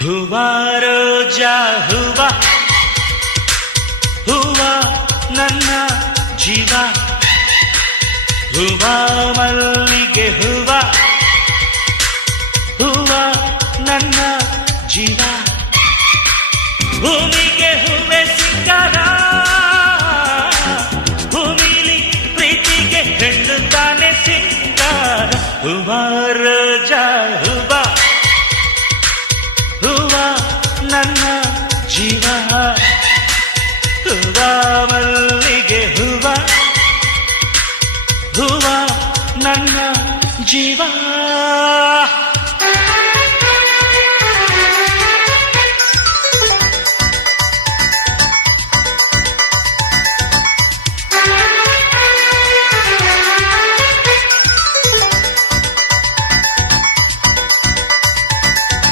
ಹೂವ ರೋಜಾ ಹೂವ ಹೂವ ನನ್ನ ಜೀವ ಹೂವ ಮಲ್ಲಿಗೆ ಹೂವ ಹೂವ ನನ್ನ ಜೀವ ಭೂಮಿಗೆ ಹೂವೆ ಸಿಕ್ಕಾರ ಭೂಮಿಲಿ ಪ್ರೀತಿಗೆ ಹೆಣ್ಣು ತಾನೆ ಸಿಂಗಾರ ಹೂವ ರೋಜಾ ಹೂವ ಹೂವ ನನ್ನ ಜೀವ ಹೂವ ಮಲ್ಲಿಗೆ ಹೂವ ಹೂವ ನನ್ನ ಜೀವ